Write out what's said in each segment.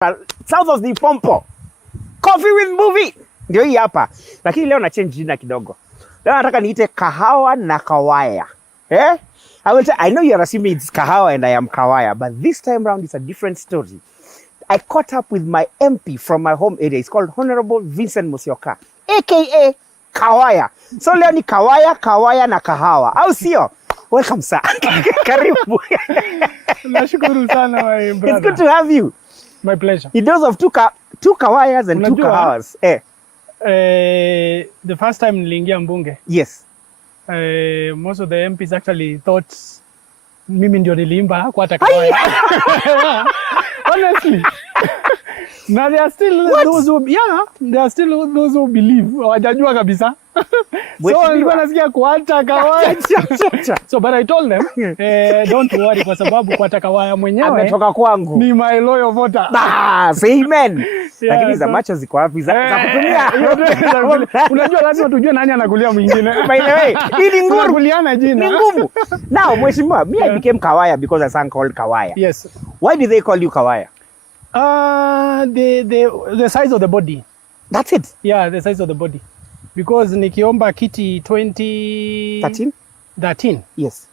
South of the Pompo. Coffee with Mbuvi. Ndio hii hapa. Lakini leo na change jina kidogo. Leo nataka niite Kahawa na Kawaya. I know you're assuming it's Kahawa and I am Kawaya, but this time round it's a different story. I caught up with my MP from my home area. It's called Honorable Vincent Musyoka, aka Kawaya. So leo ni Kawaya na Kahawa. Au sio? Welcome sir. Karibu. Nashukuru sana my brother. It's good to have you. My pleasure. He does of two Kawayas and two Kahawas. The first time niliingia mbunge. Yes. Most of the MPs actually thought mimi ndio niliimba Kwata Kawaya. Honestly. Now there are still those who believe. Hawajajua kabisa. So nilikuwa nasikia Kwata Kawaya. So but I told them, don't worry kwa sababu Kwata Kawaya mwenyewe ametoka kwangu. Ni my loyal voter. Say amen. Lakini za macho ziko wapi za kutumia? Unajua lazima tujue nani anakulia mwingine. By the way, hii ni ngumu kuliana jina. Ni ngumu. Now, mheshimiwa, I became Kawaya because a son called Kawaya. Yes. Why did they call you Kawaya? The size of the body. That's it. Yeah, the size of the body. Because nikiomba kiti 2013. Yes.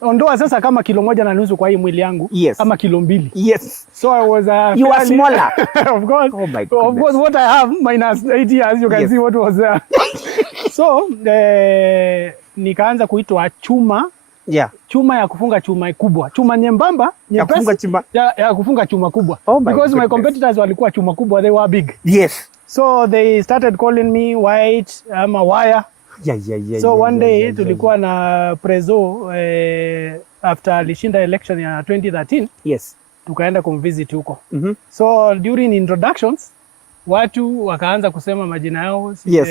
Ondoa sasa kama kilo 1.5 kwa hii mwili yangu. Yes. Ama kilo 2. Yes. So I was you were smaller. Of course. Oh my goodness. Of course what I have minus 8 years you can see what was there. So nikaanza kuitwa chuma. Yeah. Chuma ya kufunga chuma kubwa. Chuma nyembamba, nyepesi. Ya kufunga chuma kubwa. Oh my Because goodness. my competitors walikuwa chuma kubwa, they were big. Yes. So they started calling me white, I'm a wire. Yeah. So one day tulikuwa na prezo after alishinda election ya 2013. Yes. Tukaenda kumvisit huko. So during introductions watu wakaanza kusema majina yao. Yes.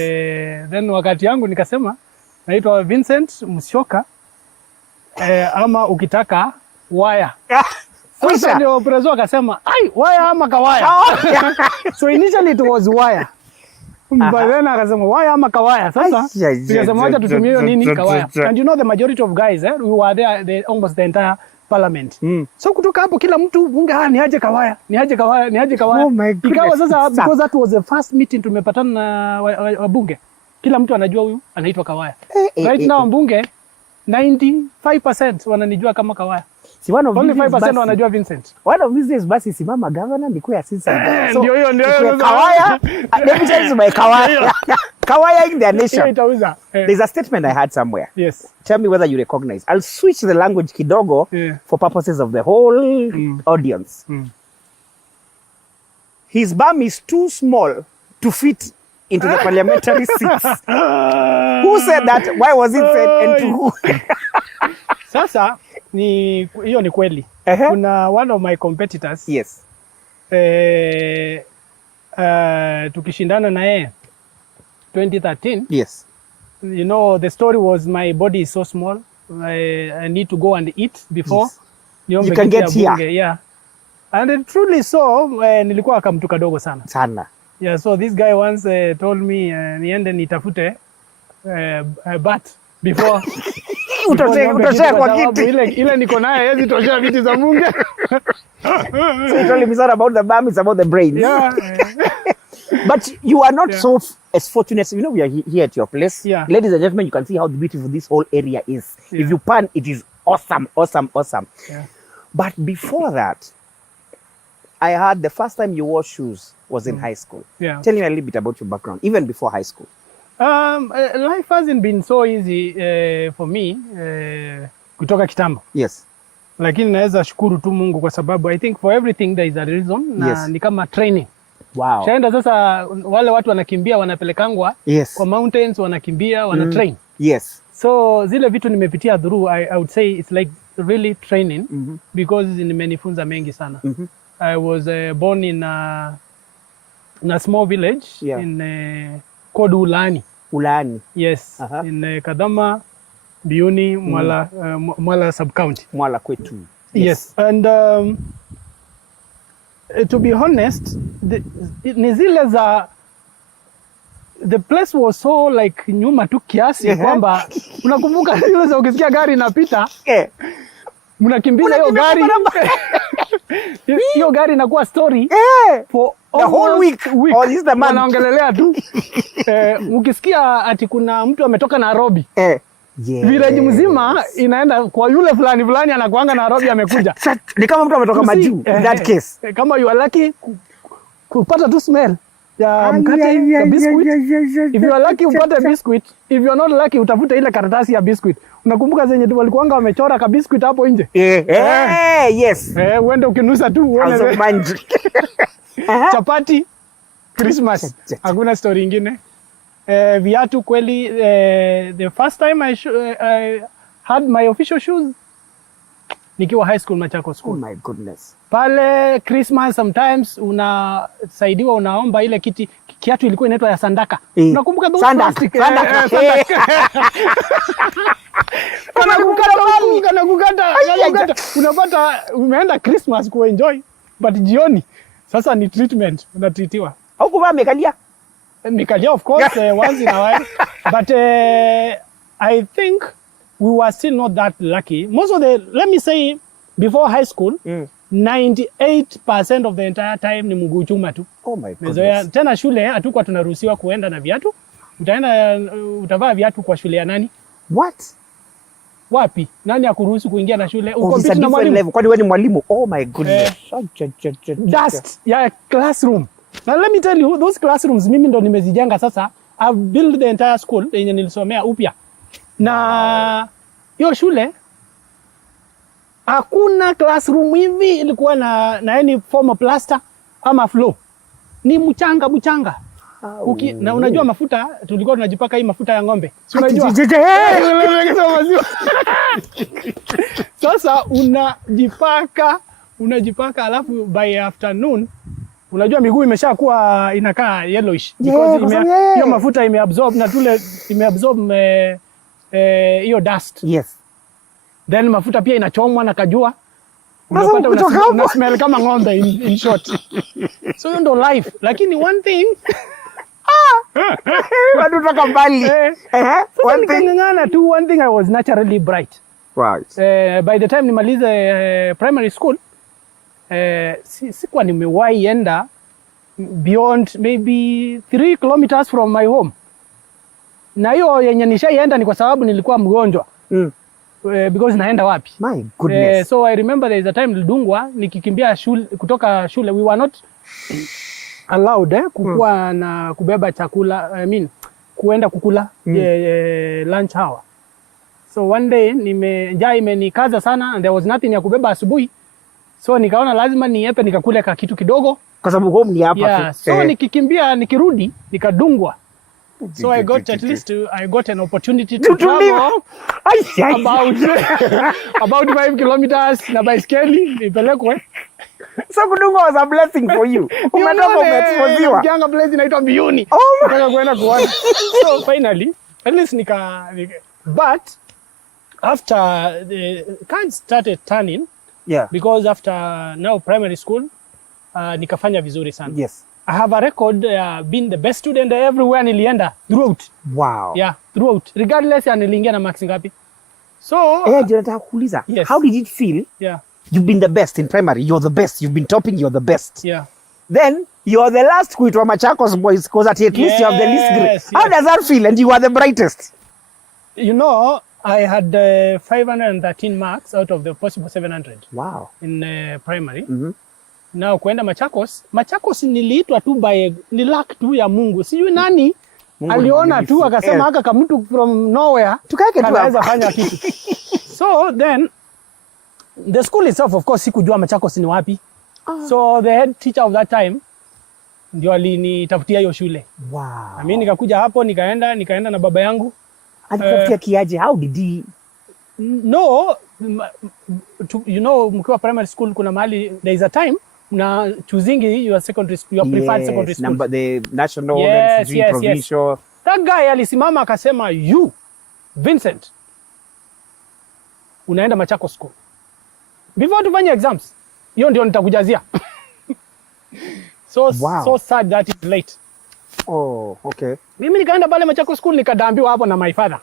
Then wakati yangu nikasema naitwa Vincent Musyoka. Ama ukitaka waya. Sasa ndio prezo akasema, "Ai, waya ama Kawaya." So initially it was wire. But then akasema waya ama Kawaya. Sasa tukasema acha tutumie hiyo nini Kawaya. And you know the majority of guys we were there almost the entire parliament. So kutoka hapo kila mtu bunge niaje Kawaya. Oh my goodness. Ikawa sasa because that was the first meeting tumepatana na wabunge. Kila mtu anajua huyu anaitwa Kawaya. Right now mbunge 95% wananijua kama Kawaya. Only 5% wanajua Vincent. One of these days basi simama governor ndikuwa assistant. Ndio hiyo. Kawaya. Deputy by Kawaya. Kawaya in their nation. There's a statement I heard somewhere. Yes. Tell me whether you recognize. I'll switch the language kidogo for purposes of the whole audience. His bum is too small to fit into the parliamentary seats. Who said that? Why was it said and to who? Sasa hiyo ni kweli. Kuna one of my competitors. Yes. Tukishindana na yeye 2013. Yes. You know the story was my body is so small. I need to go and eat before. Yes. You can get here. Yeah. And truly so nilikuwa kama mtu kadogo sana. Yeah, so this guy once told me niende nitafute bat before utoshea kwa kiti. Ile niko naye hezi toshea viti za bunge. So you told me not about the bum, it's about the brains. Yeah. But you are not so as fortunate. You know, we are here at your place. Yeah. Ladies and gentlemen, you can see how beautiful this whole area is. If you pan, it is awesome. Yeah. But before that, I heard the first time you wore shoes was in high school. Yeah. Tell me a little bit about your background, even before high school. Life hasn't been so easy for me kutoka kitambo. Yes. Lakini naweza shukuru tu Mungu kwa sababu I think for everything there is a reason. Na ni kama training. Wow. Shaenda sasa wale watu wanakimbia wanapelekangwa kwa mountains wanakimbia wanatrain. Yes. So zile vitu nimepitia through I would say it's like really training because nimenifunza mengi sana. I was born in a small village in called Ulani. Yes. In Kadama, Biuni, Mwala sub-county. Mwala kwetu. Yes. And to be honest, ni zile za the place was so like nyuma tu kiasi kwamba unakumbuka zile za ukisikia gari inapita mnakimbiza hiyo gari hiyo gari inakuwa story for the whole week. Or is the month. Wanaongelelea tu. Ukisikia ati kuna mtu ametoka Nairobi. Yes. Village mzima inaenda kwa yule fulani anakuanga Nairobi amekuja. Ni kama mtu ametoka majuu in that case. Kama you are lucky kupata tu smell ya mkate ya biscuit. If you are lucky upate biscuit, if you are not lucky utafuta ile karatasi ya biscuit. Unakumbuka zenye tu walikuanga wamechora ka biscuit hapo nje? Yes. Uende ukinusa tu uone manji. Chapati Christmas. Hakuna story nyingine. Viatu kweli, the first time I had my official shoes nikiwa high school Machakos School. Oh my goodness. Pale Christmas sometimes unasaidiwa, unaomba ile kiatu ilikuwa inaitwa ya sandaka. Unakumbuka those plastic? Sandaka. Kanakukata. Unapata umeenda Christmas kuenjoy but jioni sasa ni treatment unatreatiwa. Haukuvaa mekalia? Mikalia, of course, once in a while. But I think we were still not that lucky. Most of let me say, before high school, 98% of the entire time ni mguu chuma tu. Oh my goodness. Tena shule, hatukuwa tunaruhusiwa kuenda na viatu. Utavaa viatu kwa shule ya nani? What? Wapi? Nani akuruhusu kuingia na shule? Ukompiti na mwalimu. Kwani wewe ni mwalimu? Oh my goodness. Dust ya classroom. Now let me tell you, those classrooms mimi ndo nimezijenga sasa. I've built the entire school yenye nilisomea upya. Na hiyo shule hakuna classroom hivi ilikuwa na any form of plaster ama floor. Ni mchanga. Na unajua mafuta tulikuwa tunajipaka hii mafuta ya ng'ombe. Si unajua? Sasa unajipaka alafu by afternoon unajua miguu imeshakuwa inakaa yellowish because hiyo mafuta imeabsorb na imeabsorb hiyo dust. Yes. Then mafuta pia inachomwa na kajua. Unapata una smell kama ng'ombe in short. So hiyo ndo life. Lakini one thing watu toka mbali. One thing I was naturally bright. Right. By the time nimalize primary school, sikuwa nimewahi enda beyond maybe 3 kilometers from my home. Na hiyo yenye nishaienda ni kwa sababu nilikuwa mgonjwa. Because naenda wapi? My goodness. So I remember there is a time nilidungwa nikikimbia kutoka shule. We were not allowed kukua na kubeba chakula, kuenda kukula lunch hour. So one day njaa imenikaza sana and there was nothing ya kubeba asubuhi. So nikaona lazima niepe nikakule ka kitu kidogo kwa sababu home ni hapa tu. So nikikimbia nikirudi nikadungwa. So I got an opportunity to travel about 5 kilometers na baiskeli nipelekwe. So kudungwa was a blessing for you. Umetoka umeexposiwa. Kianga place inaitwa Mbuvi. Nataka kwenda kuona. So finally at least but after the cards started turning, because after now primary school nikafanya vizuri sana. Yes. I have a record being the best student everywhere nilienda throughout. Wow. Yeah, throughout. Regardless ya niliingia na marks ngapi. So nataka kuuliza, how did it feel? Yeah. You've been the best in primary. You're the best. You've been topping. You're the best. Yeah. Then you're the last kuitwa Machakos boys because at least you have the least grade. Yes. How does that feel? And you are the brightest. You know, I had 513 marks out of the possible 700. Wow. In primary. Now kuenda Machakos niliitwa tu ni luck tu ya Mungu. Sijui nani aliona tu akasema haka kama mtu from nowhere tukaeke tu anaweza fanya kitu. So then the school itself, of course, sikujua Machakos ni wapi. So the head teacher of that time ndio alinitafutia hiyo shule. Wow. Mimi nikakuja hapo nikaenda na baba yangu. Alitafutia kiaje? How did he? No, you know, mkiwa primary school kuna mahali there is a time na choosing your secondary school, your preferred secondary school. The national, provincial. Yes. That guy alisimama akasema, you Vincent unaenda Machakos school. Before tufanye exams, hiyo ndio nitakujazia. So sad that it's late. Oh, okay. Mimi nikaenda pale Machakos school nikadambiwa hapo na my father.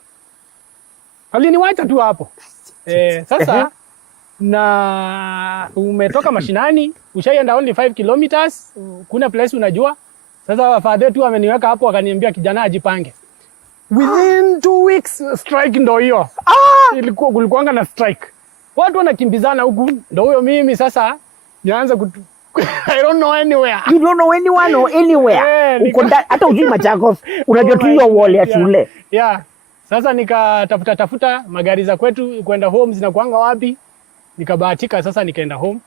Aliniwacha tu hapo. Sasa na umetoka mashinani, ushaenda only 5 kilometers, kuna place unajua. Sasa father tu ameniweka hapo akaniambia kijana ajipange. Within 2 weeks strike ndo hiyo. Kulikuanga na strike. Watu wanakimbizana huku, ndo huyo mimi sasa nianza I don't know anywhere. You don't know anyone or anywhere. Uko hata ujui Machakos. Unajua tu hiyo wall ya shule. Yeah. Sasa nikatafuta magari za kwetu kwenda home zinakuanga wapi. Nikabahatika sasa nikaenda home.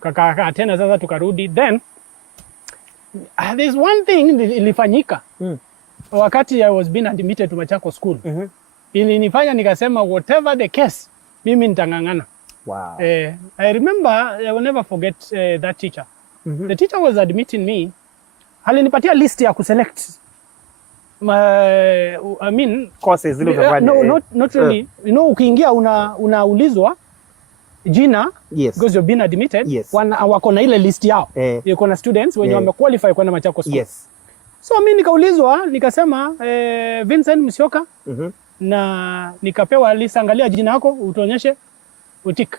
Kakaa tena sasa tukarudi. Then there's one thing ilifanyika. Wakati I was being admitted to Machakos school. Ilinifanya nikasema whatever the case, mimi nitangangana. Wow. I remember, I will never forget that teacher. The teacher was admitting me. Alinipatia list ya kuselect. I mean courses zile utafanya. No, not really. You know, ukiingia unaulizwa jina, because you've been admitted. Wako na ile list yao. Yuko na students wenye wamequalify kwenda Machakos school. So mimi nikaulizwa, nikasema Vincent Musyoka, na nikapewa list, angalia jina yako utuonyeshe utik.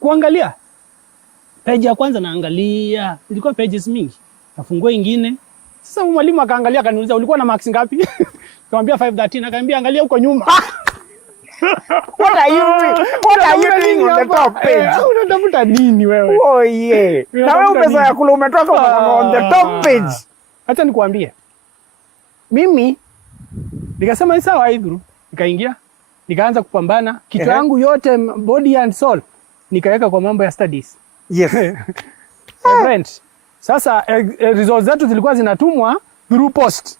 Kuangalia page ya kwanza naangalia, ilikuwa pages mingi. Nafungua ingine. Sasa mwalimu akaangalia akaniuliza ulikuwa na marks ngapi? Nikamwambia 513, akaniambia angalia huko nyuma. What are you doing on the top page? Unatafuta nini wewe? Oh yeah. Na wewe umezoea kule umetoka on the top page. Acha nikuambie. Mimi nikasema sawa hivyo. Nikaingia, nikaanza kupambana. Kichwa yangu yote, body and soul, nikaweka kwa mambo ya studies. Friend. Sasa results zetu zilikuwa zinatumwa through post.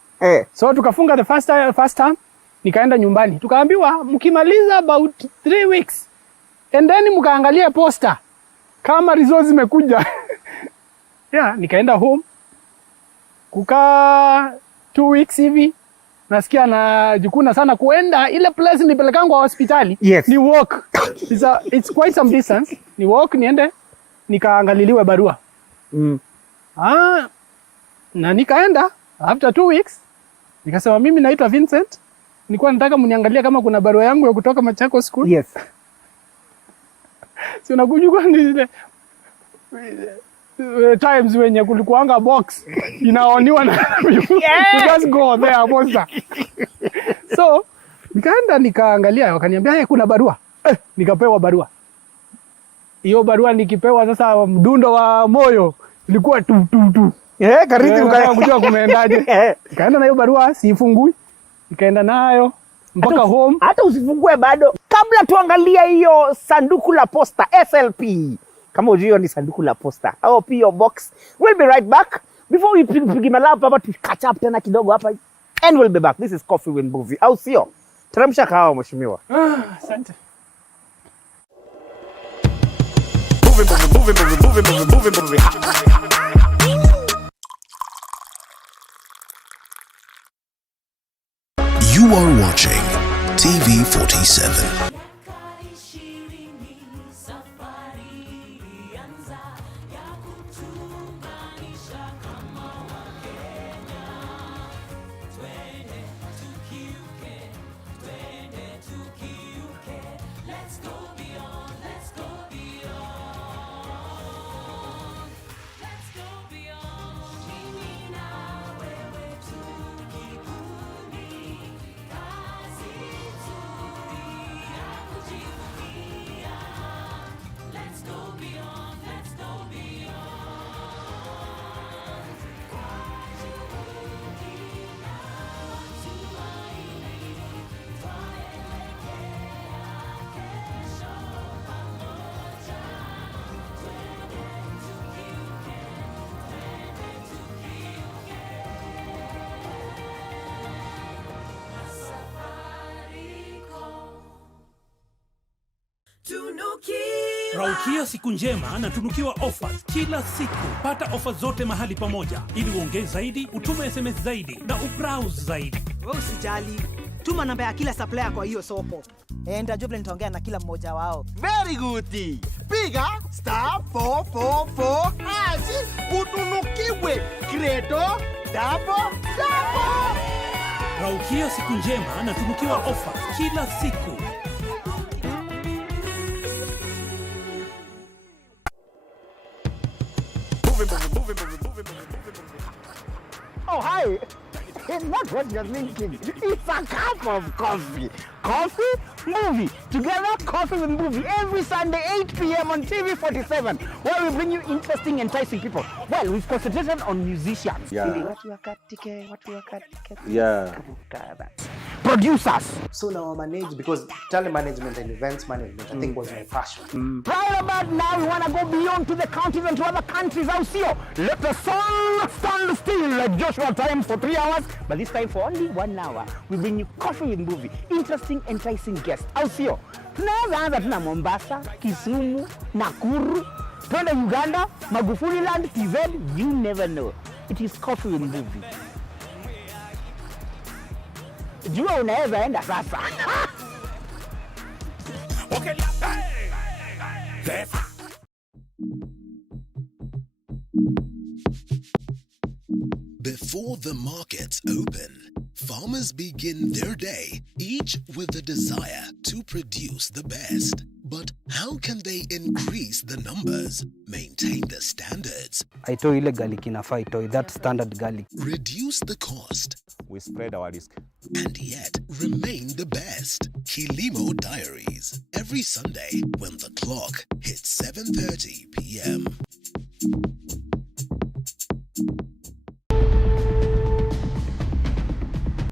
So tukafunga the first term, nikaenda nyumbani. Tukaambiwa mkimaliza about 3 weeks and then mkaangalia poster kama results zimekuja. Nikaenda home. Kukaa 2 weeks hivi. Nasikia najikuna sana kuenda ile place nilipelekangwa hospitali. Ni walk. It's quite some distance. Ni walk niende nikaangaliliwe barua. Na nikaenda after 2 weeks. Nikasema mimi naitwa Vincent. Nilikuwa nataka mniangalia kama kuna barua yangu ya kutoka Machakos school. Si unakujua ni zile times wenye kulikuanga box inaoniwa na you just go there poster. So nikaenda nikaangalia, wakaniambia kuna barua. Nikapewa barua. Hiyo barua nikipewa sasa mdundo wa moyo ilikuwa tu. Karithi kujua kumeendaje. Nikaenda na hiyo barua, siifungui. Nikaenda nayo mpaka home. Hata usifungue bado. Kabla tuangalia hiyo sanduku la posta SLP. Kama ujio ni sanduku la posta au PO box. We'll be right back. Before we pigi malapa hapa, tu catch up tena kidogo hapa. And we'll be back. This is Coffee with Mbuvi. Au sio? Teremsha kahawa mheshimiwa. Asante. Mbuvi. You are watching TV 47. Raukia siku njema na tunukiwa offers kila siku. Pata offers zote mahali pamoja ili uongeze zaidi, utume SMS zaidi na ubrowse zaidi. Wewe usijali. Tuma namba ya kila supplier kwa hiyo soko. Ndio vile nitaongea na kila mmoja wao. Very good. Piga *444# utunukiwe Credo double. Raukia siku njema na tunukiwa offers kila siku. Oh, hi. It's not what you're thinking. It's a cup of coffee. Coffee, movie. Together, Coffee with Mbuvi. Every Sunday, 8 p.m. on TV 47, where we bring you interesting, enticing people. Well, we've concentrated on musicians. Yeah. Yeah. Producers. So now I manage because talent management and events management I think was my passion. Right about now, we want to go beyond to the counties and to other countries. I'll see you. Let the sun stand still like Joshua times for 3 hours. But this time for only 1 hour, we bring you Coffee with Mbuvi. Interesting, enticing guests. I'll see you. Tunaweza anza tuna Mombasa, Kisumu, Nakuru, twende Uganda, Magufuli Land, TZ. You never know. It is Coffee with Mbuvi. Jua unaweza enda sasa. Okay. Hey. Before the markets open, farmers begin their day, each with a desire to produce the best. But how can they increase the numbers, maintain the standards, Aitoi ile garlic inafaa itoi, that standard garlic. reduce the cost, We spread our risk. and yet remain the best? Kilimo Diaries, every Sunday when the clock hits 7:30 p.m.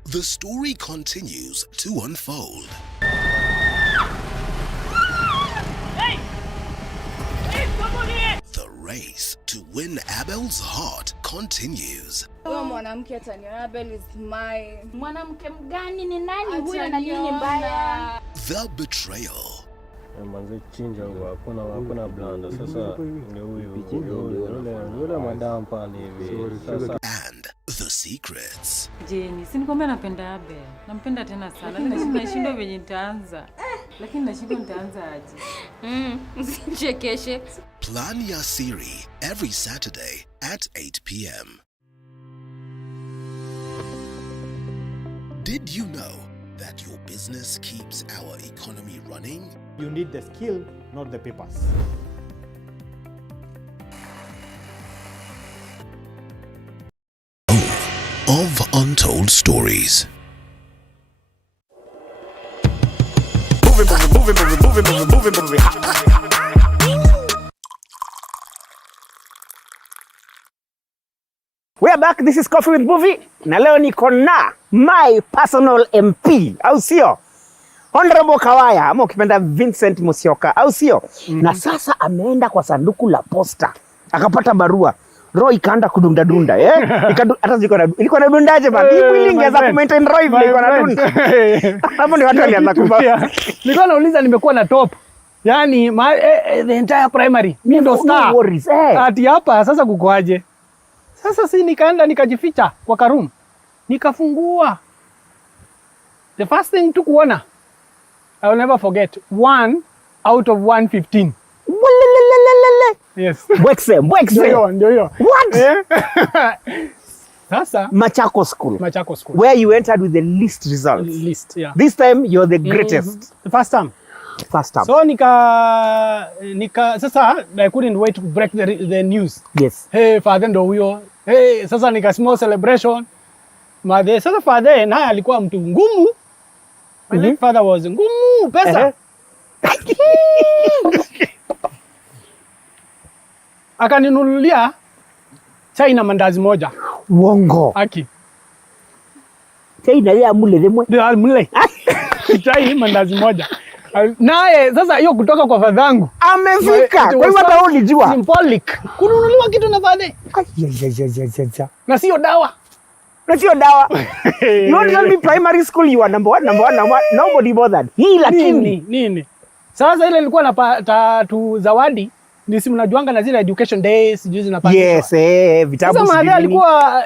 The story continues to unfold. The race to win Abel's heart continues. Huyo mwanamke ataniona, Abel is mine. Mwanamke mgani ni nani huyo na nini mbaya? The betrayal. Manze chinja huwa hakuna blanda. Sasa ndio huyu yule madam pale hivi. Sasa And the secrets. Jenny, si nikwambia napenda Abel. Nampenda tena sana. Lakini nashindwa venye nitaanza. Lakini nashindwa nitaanza aje. Usichekeshe. Plan your Siri every Saturday at 8 p.m. Did you know that your business keeps our economy running? You need the skill, not the papers. Home of Untold Stories. We are back. This is Coffee with Mbuvi. Na leo niko na my personal MP, au sio? Honorable Kawaya, ama ukipenda Vincent Musyoka, au sio? Na sasa ameenda kwa sanduku la posta. Akapata barua. Roho ikaanza kudunda hata ilikuwa na dundaje bana? Hii ingeweza ku maintain roho hivi ilikuwa na dunda. Hapo ndio watu walianza kubaya. Nilikuwa nauliza nimekuwa na top. Yaani the entire primary. Mimi ndo star. Ati hapa sasa kukoaje? Sasa si nikaenda nikajificha kwa karum. Nikafungua. The first thing to kuona, I will never forget, 1 out of 115. Yes. Mbwekse. Ndio hiyo. What? Sasa Machakos School. Where you entered with the least results. Least, yeah. This time you're the greatest. The first time. So sasa I couldn't wait to break the news. Yes. Hey, father ndo huyo. Hey, sasa nika small celebration. Madhe, sasa father naye alikuwa mtu ngumu. My late father was ngumu pesa. Akaninunulia chai na mandazi moja. Uongo. Aki. Chai na ya mule demwe. Ndio mule. Chai mandazi moja. Naye sasa hiyo kutoka kwa fadhangu. Amefika. Kwa hivyo hata ulijua. Symbolic. Kununuliwa kitu na fadhe. Na sio dawa. You only tell me primary school you are number one. Nobody bothered. Hii lakini nini? Sasa ile ilikuwa na zawadi. Nisi mnajuanga na zile education days juzi napandishwa. Yes, vitabu sasa madhe alikuwa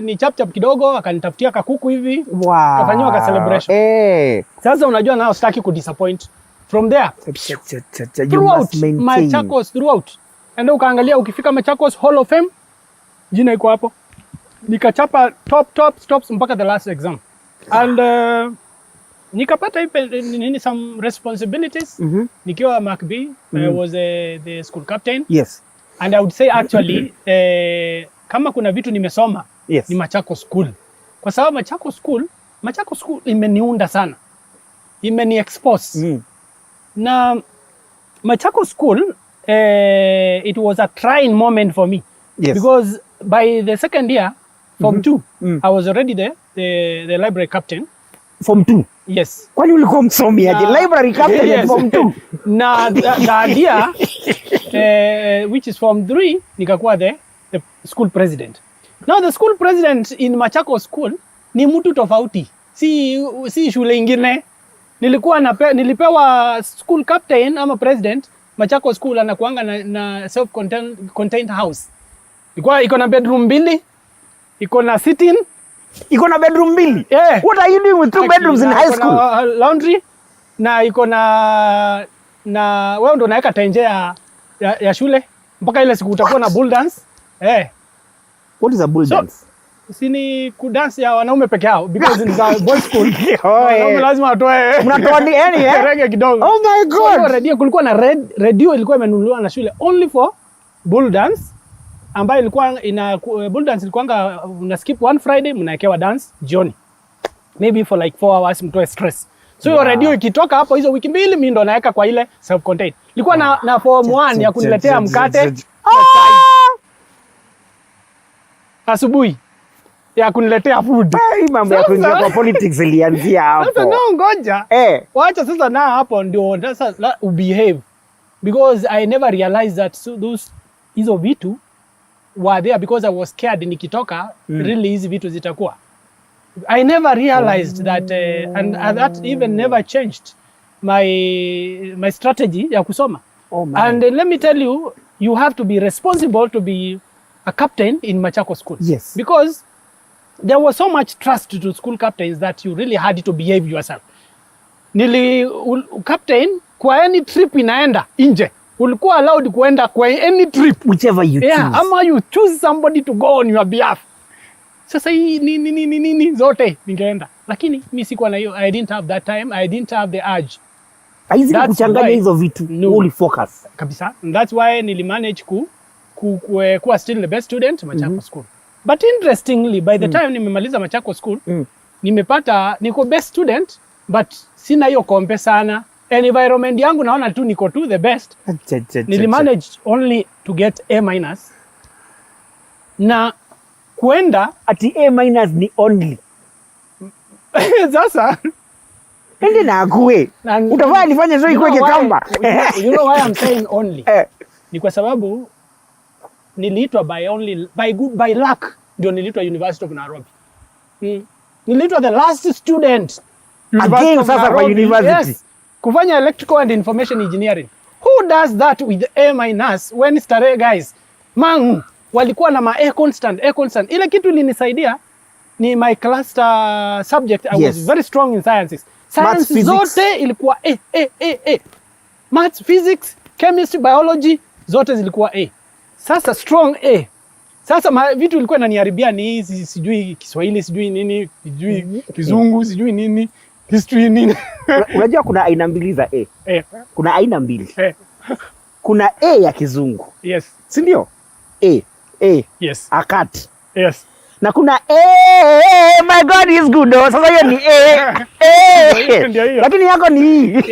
ni chap kidogo akanitafutia kakuku hivi. Wow. Kafanywa ka celebration. Sasa unajua nao sitaki ku disappoint. From there. Throughout Machakos throughout. Enda ukaangalia ukifika Machakos Hall of Fame jina iko hapo. Nikachapa tops mpaka the last exam. And nikapata some responsibilities. Nikiwa Mark B, I was the school captain. Yes. And I would say actually kama kuna vitu nimesoma ni Machakos School. Kwa sababu Machakos School imeniunda sana. Imeni expose. Na Machakos School it was a trying moment for me. Yes. Because by the second year, Form 2, I was already the library captain. Form 2? Yes. Kwani ulikuwa msomi aje? Library captain at Form 2? Na the idea, which is Form 3, nikakuwa the school president. Now the school president in Machakos School ni mtu tofauti. Si shule ingine. Nilipewa school captain ama president. Machakos School anakuanga na self-contained house. Iko na bedroom 2, iko na sitting, iko na bedroom 2. Yeah. What are you doing with 2 bedrooms in high school? Laundry na iko na wewe ndo unaweka tenje ya shule mpaka ile siku utakuwa na bull dance. What is a bull dance? Sini ku dance ya wanaume peke yao because in the boys school. Lazima atoe. Mnatoa ni reggae kidogo. Oh my god. So radio kulikuwa na radio ilikuwa imenunuliwa na shule only for bull dance, ambayo ilikuwa bull dance ilikuwa una skip one Friday mnaekewa dance jioni. Maybe for like 4 hours mtoe stress. So hiyo radio ikitoka hapo hizo wiki 2 mimi ndo naeka kwa ile self contained. Ilikuwa na form 1 ya kuniletea mkate. Asubuhi ya kuniletea food. Hii mambo ya kuingia kwa politics ilianzia hapo. Sasa ngoja. Wacha sasa na hapo ndio sasa behave. Because I never realized that hizo vitu were there because I was scared nikitoka really hizi vitu zitakuwa. I never realized that and that even never changed my strategy ya kusoma. And let me tell you, you have to be responsible to be a captain in Machakos School. Yes. Because there was so much trust to school captains that you really had to behave yourself. Captain kwa any trip inaenda nje. Ulikuwa allowed kuenda kwa any trip. Whichever you choose. Ama you choose somebody to go on your behalf. Sasa hii nini zote ningeenda. Lakini mimi sikuwa na hiyo. I didn't have that time. I didn't have the urge. Haizi kuchanganya hizo vitu. Only focus. Kabisa. And that's why nilimanage kuwa still the best student Machakos School. But interestingly, by the time nimemaliza Machakos School, nimepata niko best student, but sina hiyo kompe sana. Environment yangu naona tu niko tu the best. Nilimanage only to get A-. Na kuenda ati A- ni only. Sasa ende na akue. Utafanya nifanye zoe kweke kamba. You know why I'm saying only? Ni kwa sababu niliitwa by luck ndio niliitwa University of Nairobi. Niliitwa the last student again sasa kwa university. Yes, kufanya electrical and information engineering. Who does that with A- when stare guys? Walikuwa na A constant. Ile kitu ilinisaidia ni my cluster subject. I was very strong in sciences. Science zote ilikuwa A. Maths, physics, chemistry, biology zote zilikuwa A. Sasa strong A. Sasa vitu ilikuwa inaniharibia ni hizi sijui Kiswahili, sijui nini, sijui Kizungu, sijui nini, history nini. Unajua kuna aina mbili za A. Kuna aina mbili. Kuna A ya Kizungu. Yes. Si ndio? A. Yes. Akati. Yes. Na kuna my God is good. Sasa hiyo ni A. Lakini yako ni hii.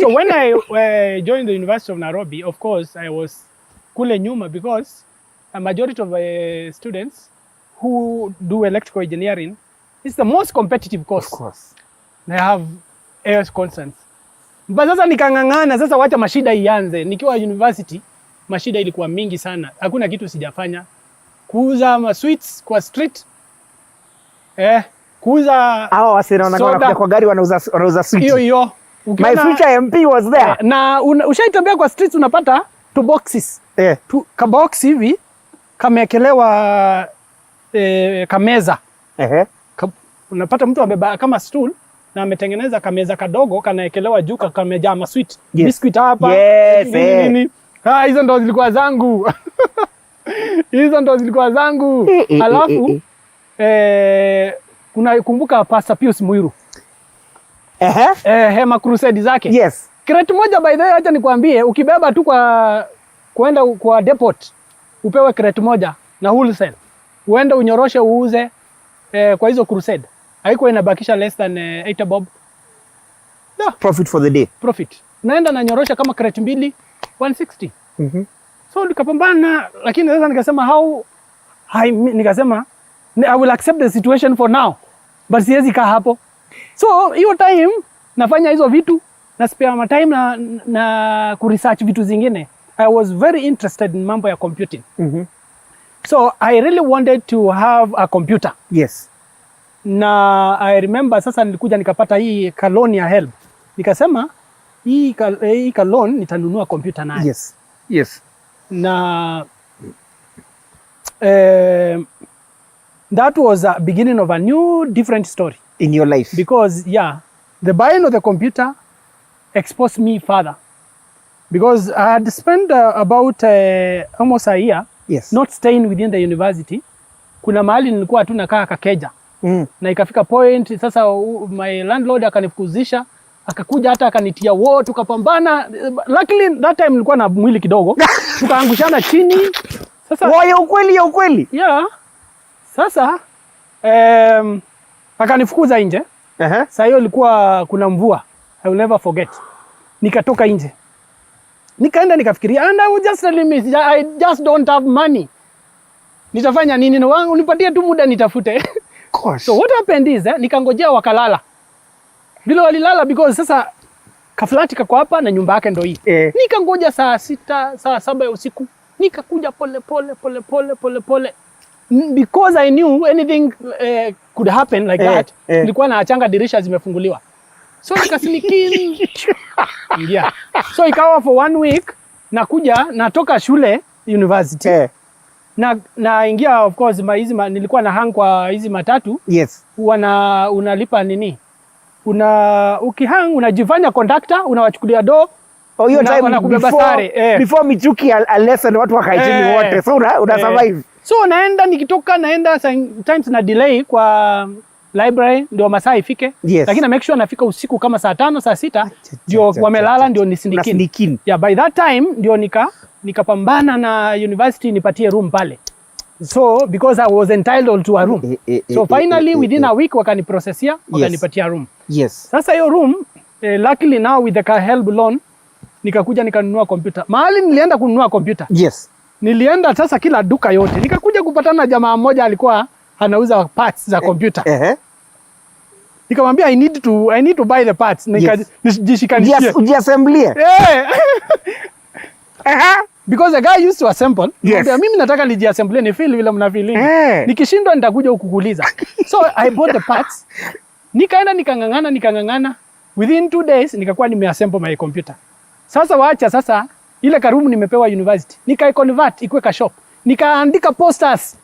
So when I joined the University of Nairobi, of course I was kule nyuma because a majority of students who do electrical engineering is the most competitive course. Of course. They have A constants. But sasa nikang'ang'ana, sasa wacha mashida ianze. Nikiwa university, mashida ilikuwa mingi sana. Hakuna kitu sijafanya. Kuuza sweets kwa street. Kuuza hawa wasira wanakuja kwa gari wanauza sweets. Hiyo. My future MP was there. Na ushaitembea kwa streets unapata two boxes. Ka box hivi kamekelewa kameza. Unapata mtu amebeba kama stool na ametengeneza kameza kadogo kanaekelewa juu kamejaa masweet. Biscuit hapa. Nini. Hizo ndo zilikuwa zangu. Alafu kumbuka Pastor Pius Muiru. Hema crusade zake. Yes. Crate moja by the way acha nikwambie ukibeba tu kwa kuenda kwa depot upewe crate moja na wholesale. Uende unyoroshe uuze kwa hizo crusade. Haikuwa inabakisha less than 80 bob. Yeah. Profit for the day. Profit. Naenda na nyorosha kama crate mbili 160. So nikapambana, lakini sasa nikasema nikasema I will accept the situation for now, but siwezi kaa hapo. So hiyo time nafanya hizo vitu na spare my time na kuresearch vitu zingine. I was very interested in mambo ya computing. So I really wanted to have a computer. Yes. Na I remember sasa nilikuja nikapata hii loan ya HELB. Nikasema hii loan nitanunua computer nayo. Yes. Yes. Na that was a beginning of a new different story in your life, because the buying of the computer exposed me further, because I had spent about almost a year not staying within the university. Kuna mahali nilikuwa tu nakaa kakeja na ikafika point sasa my landlord akanifukuzisha, akakuja hata akanitia wote, tukapambana. Luckily that time nilikuwa na mwili kidogo tukaangushana chini. Sasa ya ukweli yeah. Sasa akanifukuza nje. Sasa hiyo ilikuwa kuna mvua, I will never forget. Nikatoka nje, nikaenda nikafikiria, and I was just telling me I just don't have money. Nitafanya nini? Na wangu unipatie tu muda nitafute. So what happened is nikangojea wakalala. Vile walilala, because sasa kaflati kako hapa na nyumba yake ndo hii. Nikangoja saa 6, saa 7 ya usiku. Nikakuja pole pole. Because I knew anything could happen like that. Nilikuwa na achanga dirisha zimefunguliwa. So nikasinikin. Yeah. So ikawa for 1 week nakuja natoka shule university. Na ingia of course nilikuwa na hang kwa hizi matatu. Yes. Unalipa nini? Ukihang unajifanya conductor, unawachukulia do. Hiyo time before michuki a lesson watu wakaitini wote. So una survive. So naenda sometimes na delay kwa library ndio masaa ifike. Lakini na make sure nafika usiku kama saa 5 saa 6 ndio wamelala ndio nisindikin. Yeah, by that time ndio nikapambana na university nipatie room pale. So because I was entitled to a room. So finally within a week wakaniprocessia, wakanipatia room. Yes. Sasa hiyo room luckily now with the HELB loan nikakuja nikanunua computer. Mahali nilienda kununua computer. Yes. Nilienda sasa kila duka yote. Nikakuja kupatana na jamaa mmoja alikuwa anauza parts za computer. Nikamwambia I need to buy the parts. Nikajishikanishia. Ujiassemblie. Because the guy used to assemble. Mimi nataka nijiassemblie ni feel vile mna feeling. Nikishindwa nitakuja kukuuliza. So I bought the parts. Nikaenda nikangangana. Within 2 days nikakuwa nimeassemble my computer. Sasa ile karumu nimepewa university. Nikai-convert ikuwe ka shop. Nikaandika posters.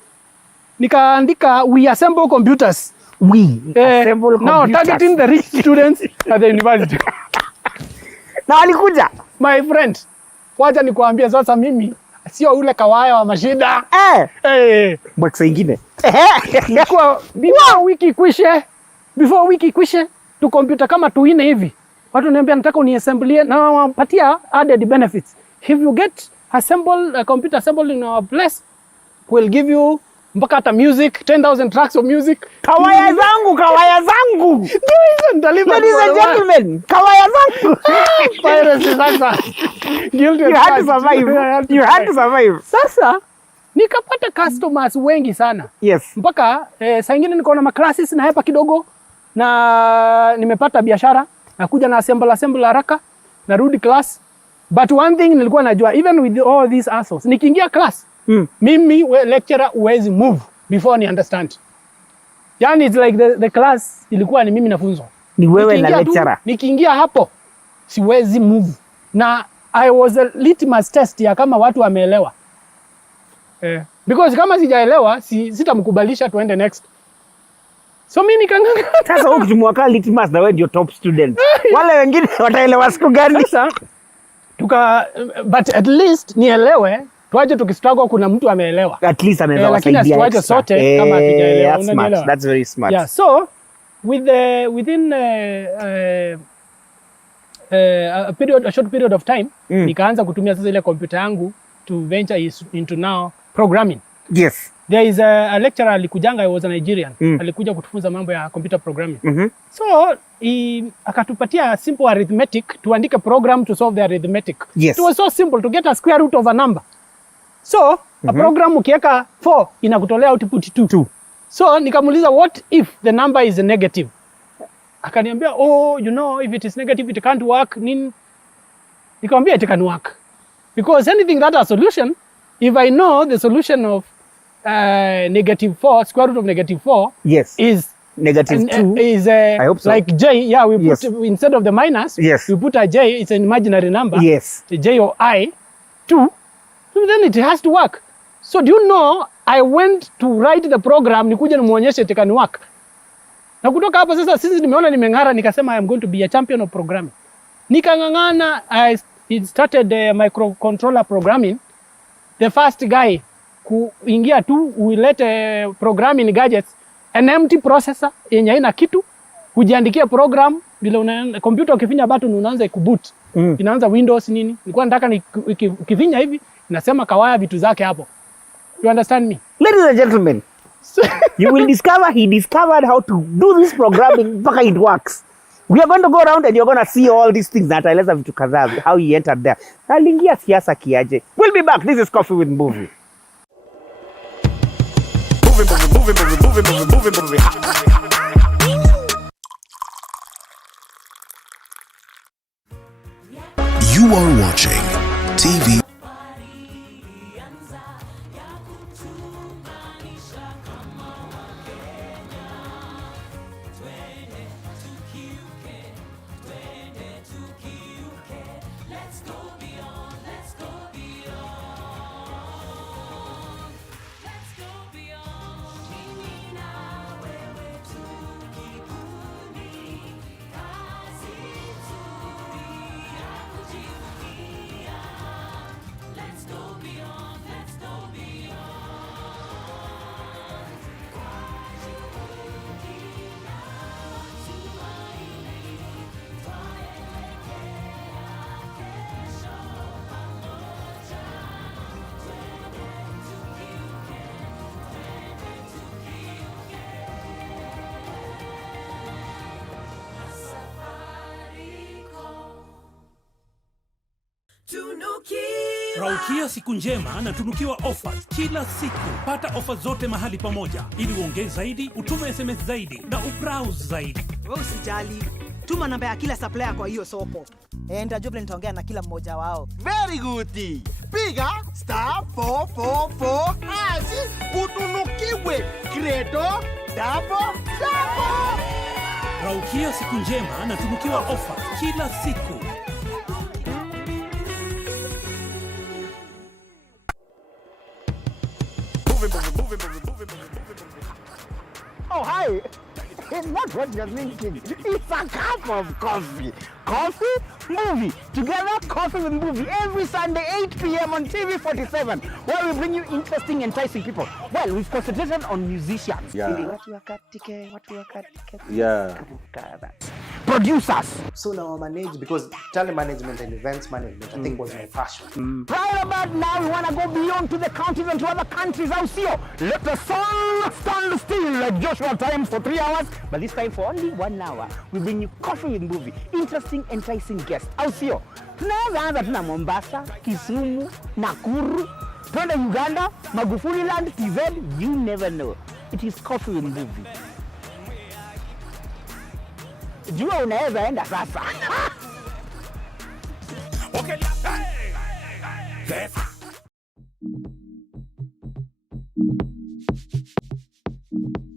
Nikaandika we assemble computers. We assemble computers. Now targeting the rich students at the university. Na walikuja. My friend, wacha nikuambia sasa mimi sio ule kawaya wa mashida. Mwaka ingine. Nilikuwa before wiki kwishe tu computer kama 2 hivi. Watu niambia nataka uniassemblie na wapatia added benefits. If you get a computer assembled in our place, we'll give you mpaka hata music, 10,000 tracks of music. Kawaya zangu. Ladies and gentlemen, kawaya zangu. Piracy sasa. You had to survive. Sasa nikapata customers wengi sana. Yes. Mpaka saa nyingine niko na classes na hapa kidogo na nimepata biashara. Nakuja na assemble haraka, narudi class. But one thing nilikuwa najua, even with all these assholes, nikiingia class, mimi lecturer uwezi move before ni understand. Yani it's like the class ilikuwa ni mimi nafunzwa. Ni wewe na lecturer. Nikiingia hapo, siwezi move. Na I was a litmus test ya kama watu wameelewa. Because kama sijaelewa, sitamkubalisha tuende next. So mimi nikanganga. Sasa ukimwaka litmus na wewe ndio top student. Wale wengine wataelewa siku gani? Sasa but at least nielewe, tuaje tukistruggle kuna mtu ameelewa. At least ameelewa lakini tuaje sote kama hatujaelewa. Unanielewa? That's very smart. Yeah, so within a short period of time nikaanza kutumia sasa ile kompyuta yangu to venture into now programming. Yes. There is a lecturer alikujanga, I was a Nigerian. Alikuja kutufunza mambo ya computer programming. So, akatupatia simple arithmetic, tuandike program to solve the arithmetic. Yes. It was so simple to get a square root of a number. So, a program ukiweka 4 inakutolea output 2. So, nikamuuliza, what if the number is negative? Akaniambia, oh, you know, if it is negative, it can't work. Nikamwambia, it can work. Because anything that has a solution, if I know the solution of -4, square root of -4 is -2, is I hope so. like j, yeah, we put instead of the minus, we put a j, it's an imaginary number, a j or I, 2, so then it has to work. So do you know, I went to write the program, nikuja nimuonyeshe it can work. Na kutoka hapo sasa, since nimeona nimeng'ara, nikasema I am going to be a champion of programming. Nikang'ang'ana, I started microcontroller programming. The first guy kuingia tu uilete programming gadgets, an empty processor yenye haina kitu, ujiandikia program bila una computer ukifinya button unaanza kuboot. Inaanza Windows nini. Nilikuwa nataka ukifinya hivi inasema Kawaya vitu zake hapo. You understand me? Ladies and gentlemen, you will discover he discovered how to do this programming mpaka it works. We are going to go around and you're going to see all these things that ataeleza vitu kadhaa, how he entered there. Aliingia siasa kiaje. We'll be back. This is Coffee with Mbuvi. You are watching TV. Raukia siku njema na tunukiwa offers kila siku. Pata offers zote mahali pamoja ili uongee zaidi, utume SMS zaidi na ubrowse zaidi. Wewe usijali. Tuma namba ya kila supplier kwa hiyo soko. Nitajua vile nitaongea na kila mmoja wao. Very good. Piga *444 hash utunukiwe Credo double. Raukia siku njema na tunukiwa offers kila siku. Oh, hi. It's not what you're thinking. It's a cup of coffee. Coffee, movie. Together, Coffee with Mbuvi. Every Sunday, 8 p.m. on TV 47, where we bring you interesting, enticing people. Well, we've concentrated on musicians. Yeah. Producers. So now I manage, because telemanagement and events management, I think was my passion. Right about now, we want to go beyond to the counties and to other countries. Out here, let the sun stand still like Joshua time for 3 hours, but this time for only 1 hour. We bring you Coffee with Mbuvi. Interesting, enticing guests. Out here, tunaweza anza tuna Mombasa, Kisumu, Nakuru, twende Uganda, Magufuli Land, TZ, you never know. It is Coffee with Mbuvi. Jua unaweza enda sasa. Okay.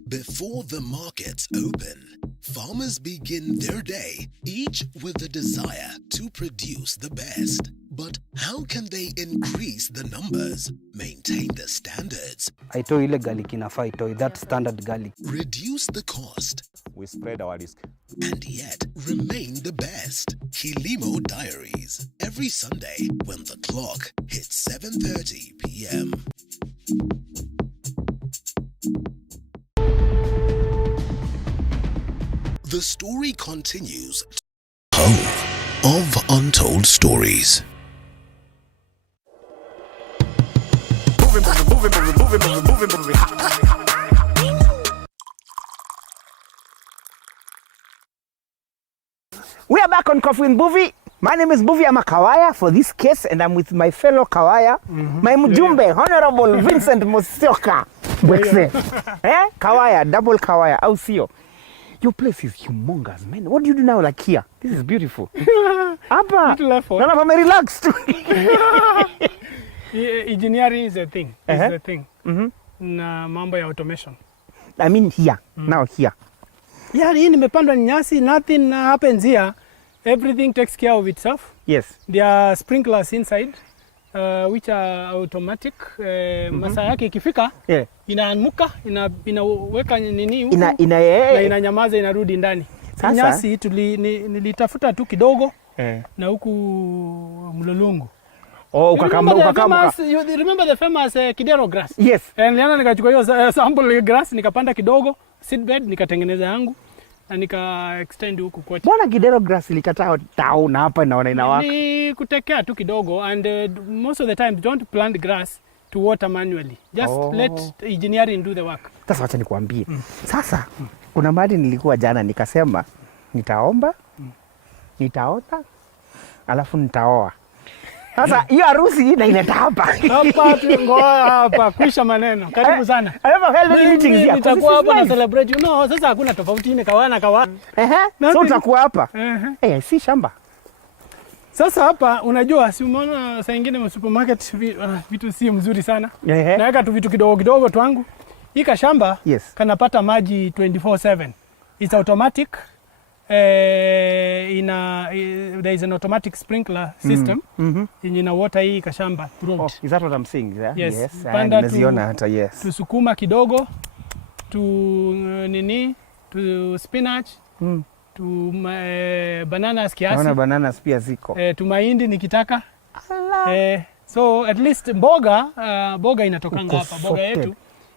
Before the markets open, farmers begin their day, each with a desire to produce the best. But how can they increase the numbers, maintain the standards, Aitoi ile garlic inafaa itoi, that standard garlic. reduce the cost, We spread our risk. and yet remain the best? Kilimo Diaries, every Sunday when the clock hits 7:30 p.m. The story continues. Home of Untold Stories. We are back on Coffee with Mbuvi. My name is Mbuvi Kawaya for this case, and I'm with my fellow Kawaya, my mjumbe, Honorable Vincent Musyoka. Kawaya, double Kawaya, au sio? Your place is humongous, man. What do you do now, like here? This is beautiful. Hapa, nana pa relaxed. Engineering is a thing. Is the thing. Na mambo ya automation. I mean here, now here. Yeah, hii nimepandwa nyasi, nothing happens here. Everything takes care of itself. Yes. There are sprinklers inside, which are automatic. Masaa yake ikifika, inaamuka, inaweka nini huku, na inanyamaza, inarudi ndani. Nyasi nilitafuta tu kidogo, na huku Mlolongo. Oh, remember the famous Kidero grass? Yes. Niliona nikachukua hiyo sample grass, nikapanda kidogo, seedbed, nikatengeneza yangu. Na nika extend huku kote. Mbona Kidero grass ilikataa town hapa naona inawaka? Ni kutekea tu kidogo, and most of the time don't plant grass to water manually. Just let engineering do the work. Sasa acha nikuambie. Sasa kuna mahali nilikuwa jana nikasema nitaomba, nitaota, alafu nitaoa. Sasa hiyo harusi na inaleta hapa. Hapa tungoa hapa kuisha maneno. Karibu sana. I have held many meetings here. Nitakuwa hapa na celebrate. No, sasa hakuna tofauti ni kawana. So utakuwa hapa. Si shamba. Sasa hapa unajua si umeona saa nyingine supermarket vitu si mzuri sana. Naweka tu vitu kidogo kidogo twangu. Hii shamba kanapata maji 24/7. It's automatic. There is an automatic sprinkler system in water hii kashamba throughout. Is that what I'm saying? Yeah? Yes. Nimeziona hata yes. Tusukuma kidogo to spinach, to bananas kiasi. Naona bananas pia ziko. To mahindi nikitaka. So at least boga inatokanga hapa. Boga yetu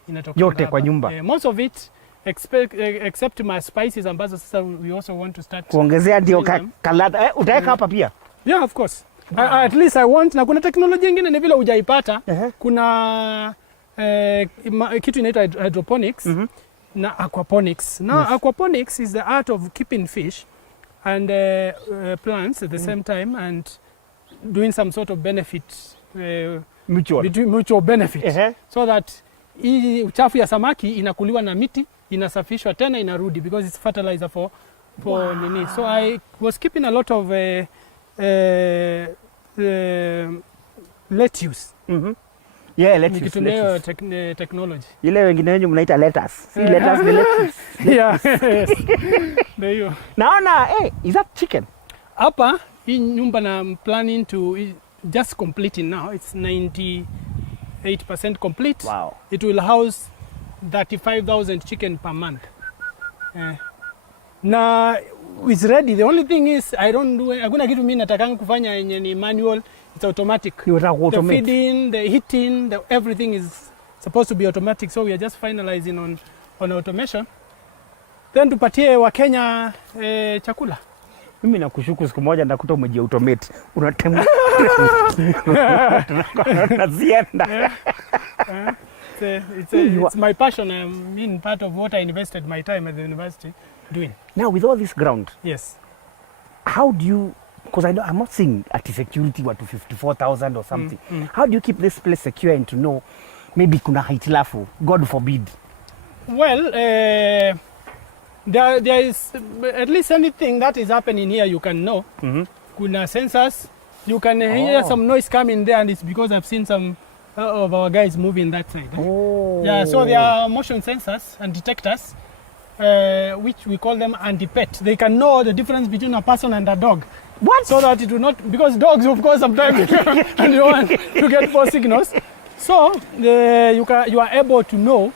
inatokanga yote kwa nyumba. Most of it except my spices ambazo sasa we also want to start kuongezea ndio kalada utaweka hapa pia. Yeah, of course. At least I want, na kuna teknolojia nyingine ni vile hujaipata. Kuna kitu inaitwa hydroponics na aquaponics. Now aquaponics is the art of keeping fish and plants at the same time and doing some sort of benefit, mutual benefit, so that hii uchafu ya samaki inakuliwa na miti, inasafishwa tena inarudi, because it's fertilizer for nini. So I was keeping a lot of lettuce. Yeah, lettuce. Nikitumia technology. Ile wengine wenyu mnaita lettuce. Si lettuce ni lettuce. Yeah. Ndio. Naona is that chicken? Hapa hii nyumba na planning to just complete it now. It's 98% complete. Wow. It will house 35,000 chicken per month. Na it's ready. The only thing is hakuna kitu mimi natakanga kufanya yenye ni manual. It's automatic. The feeding, the heating, everything is supposed to be automatic. So we are just finalizing on automation. Then tupatie wa Kenya chakula. Mimi nakushuku siku moja ndakuta umejiautomate. Unatembea. Nazienda. It's my passion. I mean, part of what I invested my time at the university doing. Now, with all this ground, yes. How do you? Because I'm not saying at security what to 54,000 or something. How do you keep this place secure and to know maybe kuna hitilafu? God forbid. Well, there is at least anything that is happening here you can know. Kuna sensors. You can hear some noise coming there, and it's because I've seen some of our guys moving that side. Yeah, so there are motion sensors and detectors, which we call them anti-pet. They can know the difference between a person and a dog. What? So that it will not, because dogs, of course, sometimes you want to get false signals. So you are able to know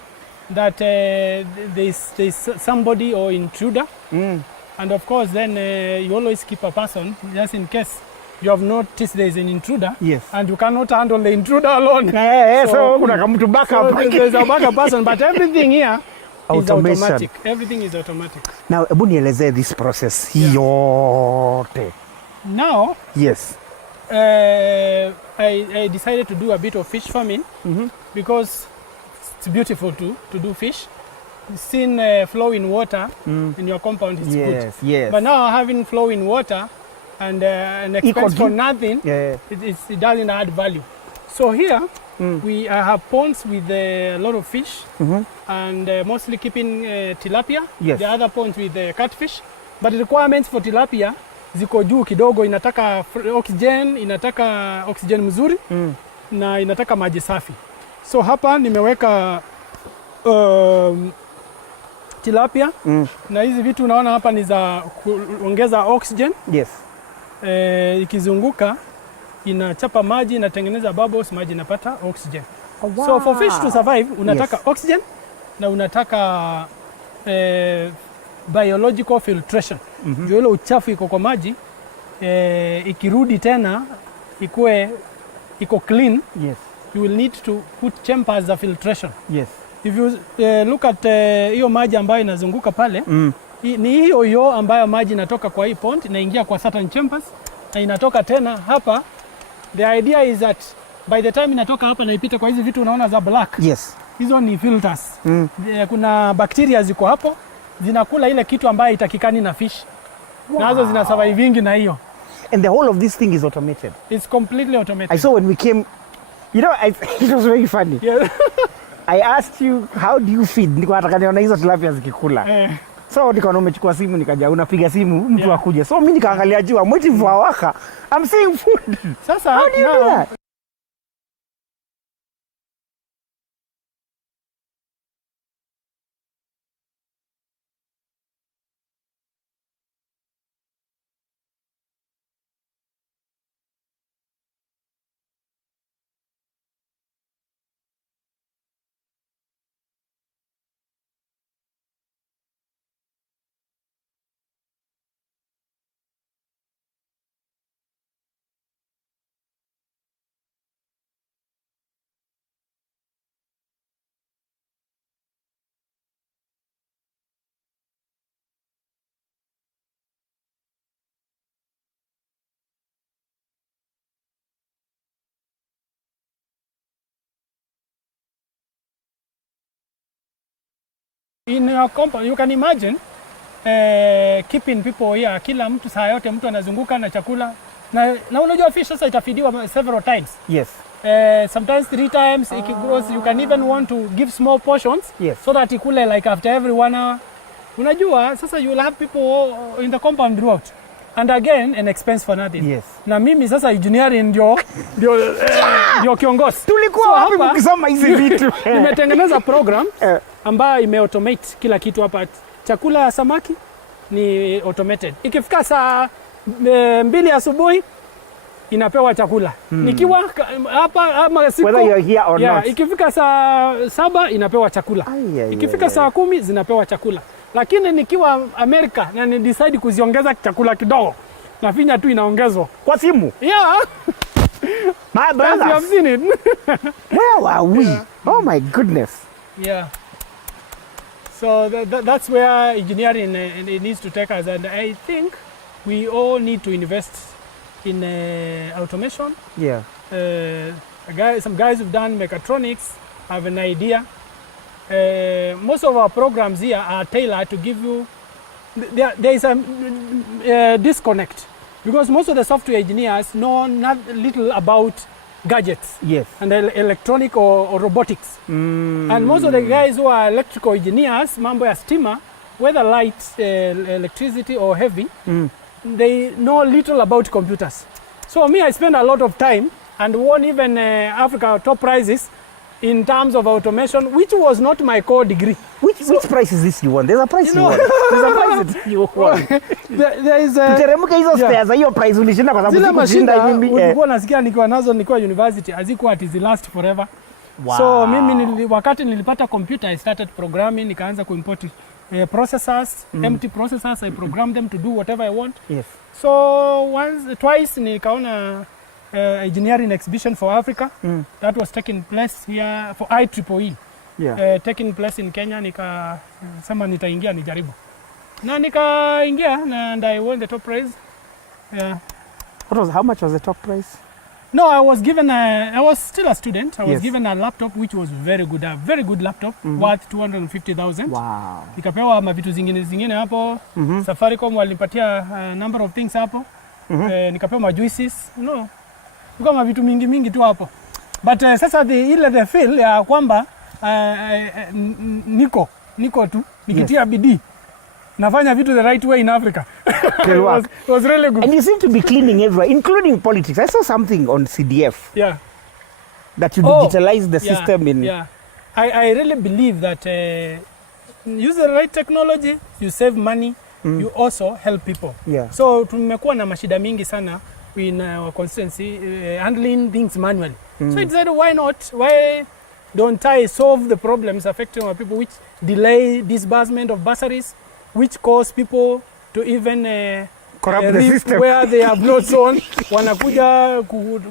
that there's somebody or intruder. And of course, then you always keep a person just in case you have noticed there is an intruder. Yes. And you cannot handle the intruder alone. So kuna kama backup. So there's a backup person, but everything here is automatic. Everything is automatic. Now, hebu nielezee this process yote. Now, yes. I decided to do a bit of fish farming because it's beautiful to do fish. Seeing flowing water in your compound is good. Yes. But now having flowing water and an expense for nothing, it doesn't add value. So here I have ponds with a lot of fish and mostly keeping tilapia. The other ponds with catfish. But the requirements for tilapia ziko juu kidogo, inataka oxygen mzuri na inataka maji safi. So hapa nimeweka tilapia na hizi vitu unaona hapa ni za kuongeza oxygen. Ikizunguka inachapa maji, inatengeneza bubbles, maji inapata oxygen. So for fish to survive unataka oxygen na unataka biological filtration. Ndio ile uchafu iko kwa maji ikirudi tena iko clean. You will need to put chambers za filtration. If you look at hiyo maji ambayo inazunguka pale, ni hiyo ambayo maji inatoka kwa hii pond inaingia kwa certain chambers na inatoka tena hapa. The idea is that by the time inatoka hapa na ipita kwa hizi vitu unaona za black. Hizo ni filters. Kuna bacteria ziko hapo zinakula ile kitu ambayo itakikani na fish. Nazo zina survivingi na hiyo. And the whole of this thing is automated. It's completely automated. I saw when we came, it was very funny. I asked you, how do you feed? Niko nataka niona hizo tilapia zikikula. So nikaona umechukua simu, nikaja unapiga simu mtu akuje. So mimi nikaangalia juu, I'm waiting for Awaka. I'm seeing food. Sasa how do you do that? In your compound, you can imagine keeping people here. Kila mtu saa yote mtu anazunguka na chakula. Na unajua fish sasa itafidiwa several times. Sometimes 3 times. It grows. You can even want to give small portions so that ikule like after every 1 hour. Unajua sasa you will have people in the compound throughout. And again, an expense for nothing. Na mimi sasa engineering ndio kiongozi. Tulikuwa wapi mkisoma hizi vitu? Nimetengeneza program ambayo imeautomate kila kitu hapa. Chakula ya samaki ni automated. Ikifika saa 2 asubuhi inapewa chakula. Nikiwa hapa ama siku whether you're here or not. Ikifika saa 7 inapewa chakula. Ikifika saa 10 zinapewa chakula. Lakini nikiwa Amerika na ni decide kuziongeza chakula kidogo, nafinya tu inaongezwa kwa simu. My brothers, you have seen it. Where are we? Oh my goodness. So that's where engineering it needs to take us, and I think we all need to invest in automation. Some guys who've done mechatronics have an idea. Most of our programs here are tailored to give you. There is a disconnect because most of the software engineers know not little about gadgets and electronic or robotics. And most of the guys who are electrical engineers, mambo ya stima, whether light, electricity or heavy, they know little about computers. So me, I spend a lot of time and won even Africa top prizes in terms of automation, which was not my core degree. Which prize is this you won? There's a prize you won. There's a prize that you won. There is a... Tuteremka hizo spares, hiyo prize ulishinda kwa sababu sikushinda mimi. Ulikuwa nasikia nikiwa nazo nikiwa university, hazikuwa ati zi last forever. So mimi wakati nilipata computer, I started programming, nikaanza kuimport processors, empty processors, I program them to do whatever I want. So twice nikaona engineering exhibition for Africa that was taking place here for IEEE. Taking place in Kenya, nikasema nitaingia nijaribu. Na nikaingia and I won the top prize. How much was the top price? No, I was given I was still a student. I was Yes. given a laptop which was very good laptop worth 250,000. Wow. Nikapewa mavitu zingine hapo. Safaricom walipatia number of things hapo. Nikapewa majuices, Nikapewa mavitu mingi tu hapo. But sasa the feel ya kwamba niko tu nikitia bidii. Nafanya vitu the right way in Africa. It was really good. And you seem to be cleaning everywhere, including politics. I saw something on CDF. Yeah. That you digitalize the system in... Yeah. I really believe that use the right technology, you save money, you also help people. Yeah. So tumekuwa na mashida mingi sana in our constituency, handling things manually. So I decided, why don't I solve the problems affecting our people, which delay disbursement of bursaries, which cause people to even corrupt the system where they have not sown. Wanakuja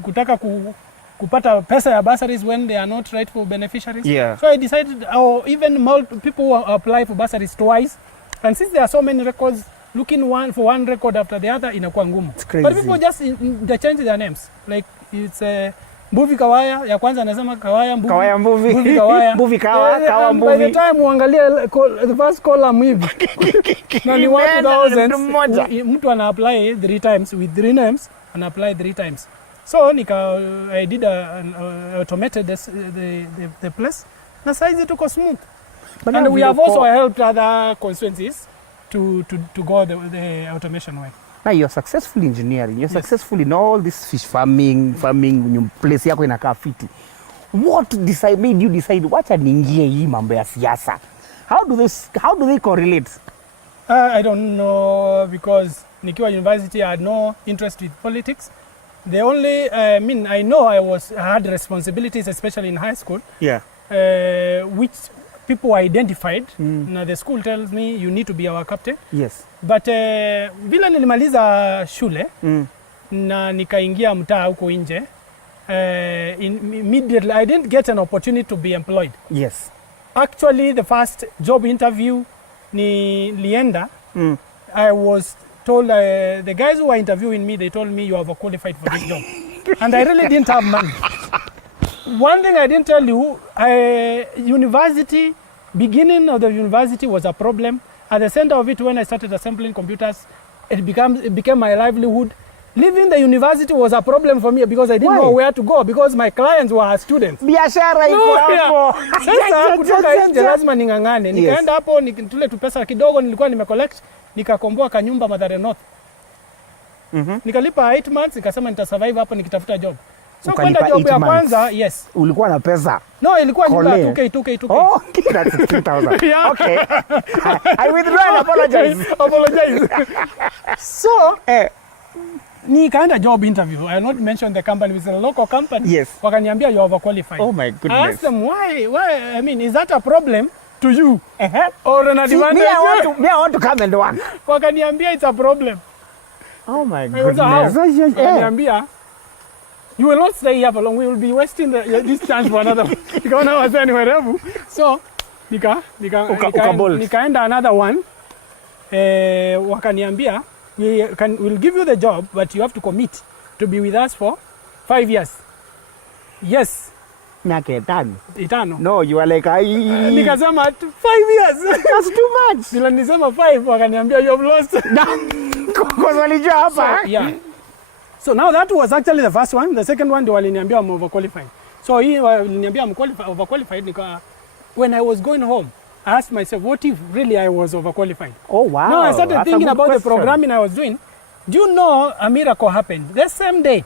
kutaka kupata pesa ya bursaries when they are not rightful beneficiaries. Yeah. So I decided, or even people who apply for bursaries twice, and since there are so many records, looking for one record after the other inakuwa ngumu. It's crazy. But people just they change their names. Like it's Mbuvi Kawaya, ya kwanza anasema Kawaya Mbuvi. Kawaya Mbuvi. Mbuvi Kawaya. Mbuvi Kawa Mbuvi. By the time uangalie the first column hivi. Na ni watu thousands. Mtu ana apply 3 times with 3 names, ana apply 3 times. So I did automated the place. Na size tuko smooth. But and we have also helped other constituencies to go the automation way. Now you're successful in engineering. You're successful in all this fish farming, place yako inakaa fiti. What made you decide wacha niingie hii mambo ya siasa? How do they correlate? I don't know, because nikiwa university I had no interest with politics. The only I know I had responsibilities, especially in high school. Yeah. Which people identified. Now the school tells me you need to be our captain. Yes. But vile nilimaliza shule na nikaingia mtaa huko nje, immediately I didn't get an opportunity to be employed. Yes. Actually, the first job interview nilienda, I was told, the guys who were interviewing me, they told me you are overqualified for this job. And I really didn't have money. One thing I didn't tell you, beginning of the university was a problem. At the center of it, when I started assembling computers, it became my livelihood. Leaving the university was a problem for me because I didn't know where to go, because my clients were students. Biashara iko hapo. Sasa kutoka nje lazima ningangane. Nikaenda hapo tule tu pesa kidogo nilikuwa nimecollect, nikakomboa kanyumba Mathare North. Nikalipa 8 months, nikasema nitasurvive hapo nikitafuta job. So kwenda job ya kwanza, yes. Ulikuwa na pesa? No, ilikuwa nyumba 2K. Oh, that's 16,000. Yeah. Okay. I withdraw and apologize. So, nikaenda job interview. I will not mention the company, it's a local company. Yes. Wakaniambia you are overqualified. Oh my goodness. I asked them why, I mean, is that a problem to you? Or an advantage? Me, I want to come and work. Wakaniambia it's a problem. Oh my goodness. Wakaniambia, you will not stay here for long. We will be wasting this chance for another. Nikaona wasa anywhere else. So, nikaenda another one. Wakaniambia, we'll give you the job, but you have to commit to be with us for 5 years. Yes. Miaka 5. No, you are like, nikasema 5 years. That's too much. Bila nisema 5, wakaniambia you have lost. Because walijua hapa. So, yeah. So now that was actually the first one. The second one, they waliniambia I'm overqualified. So hii waliniambia I'm overqualified. When I was going home, I asked myself, what if really I was overqualified? Oh, wow. Now I started thinking about the programming I was doing. Do you know a miracle happened? The same day,